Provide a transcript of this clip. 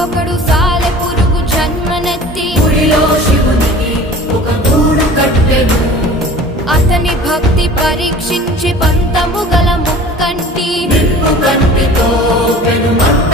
అప్పుడొకడు సాలె పురుగు జన్మనెత్తి గుడిలో శివునికి ఒక గూడు కట్టెను. అతని భక్తి పరీక్షించి పంతము గల ముక్కంటి నిప్పు కంటితో పెను మంట